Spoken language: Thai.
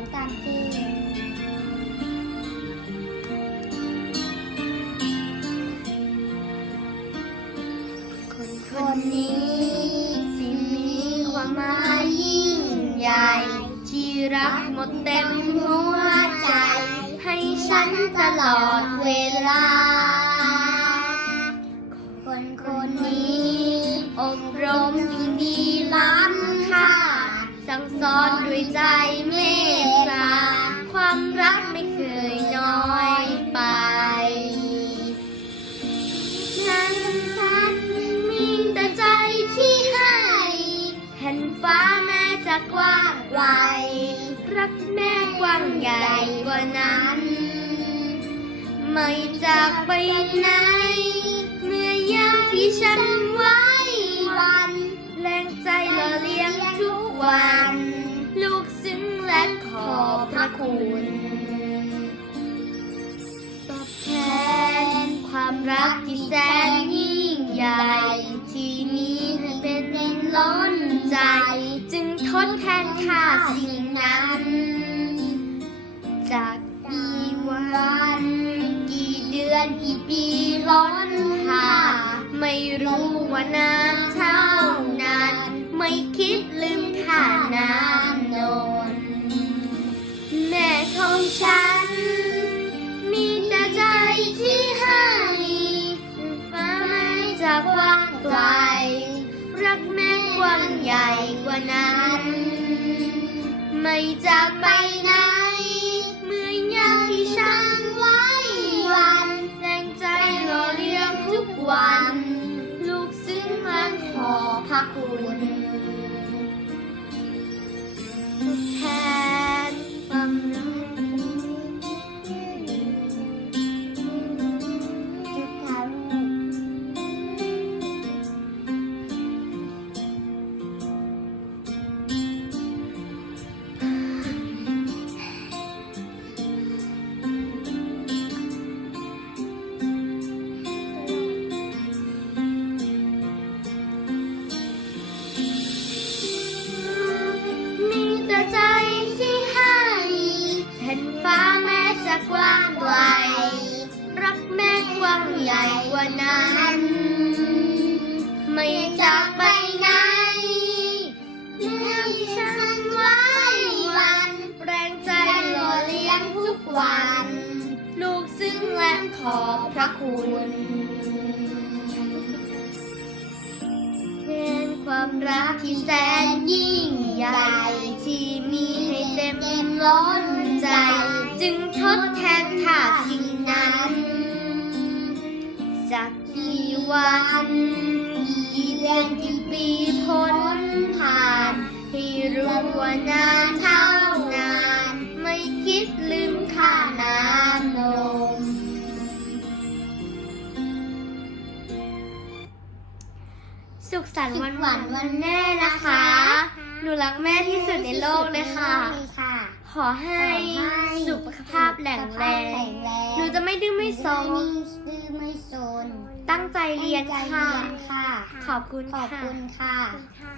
องตามที่คนคนนี้ที่มีความหมายยิ่งใหญ่ ที่รักหมดเต็มหัวใจ ให้ฉันตลอดเวลา คนคนนี้อบรมสิ่งดีล้ำค่า สั่งสอนด้วยใจเมตตา ความรักไม่เคยน้อยไปฉันฉันมีแต่ใจที่ให้แผ่นฟ้าแม้จะกว้างไกลรักแม่กว้างใหญ่กว่านั้น ไม่จากไปไหนเมื่อยามที่ฉัน คุณตอบแทนความรักที่แสนยิ่งใหญ่ ที่มีให้เป็นล้นใจ จึงทดแทนค่าสิ่งนั้น จากกี่วันกี่เดือนกี่ปีล้นผ่าไม่รู้ว่านานเท่านานไม่คิดลืม กว่านั้น ไม่จากไปไหนเมื่อยางที่ฉันไว้วันแรงใจรอเลี้ยงทุกวัน ลูกซึ้งพันขอพระคุณ ไม่จากไปไหนเมื่องที่ฉันไว้วัน แรงใจหล่อเลี้ยงทุกวัน ลูกซึ้งและขอบพระคุณเป็นความรักที่แสนยิ่งใหญ่ที่มีให้เต็มล้นใจ จึงทดแทนค่าสิ่งนั้น จากกี่วันกี่เดือนกี่ปีพ้นผ่านให้รู้ว่านานเท่านาน ไม่คิดลืมค่าน้ำนม สุขสันต์วันหวานวันแม่นะคะ หนูรักแม่ที่สุดในโลกเลยค่ะค่ะ ขอให้สุขภาพแข็งแรง หนูจะไม่ดื้อไม่ซนไม่ดื้อไม่ซน ตั้งใจเรียนตั้งใจค่ะเรียนค่ะ ขอบคุณขอบค่ะคุณค่ะค่ะ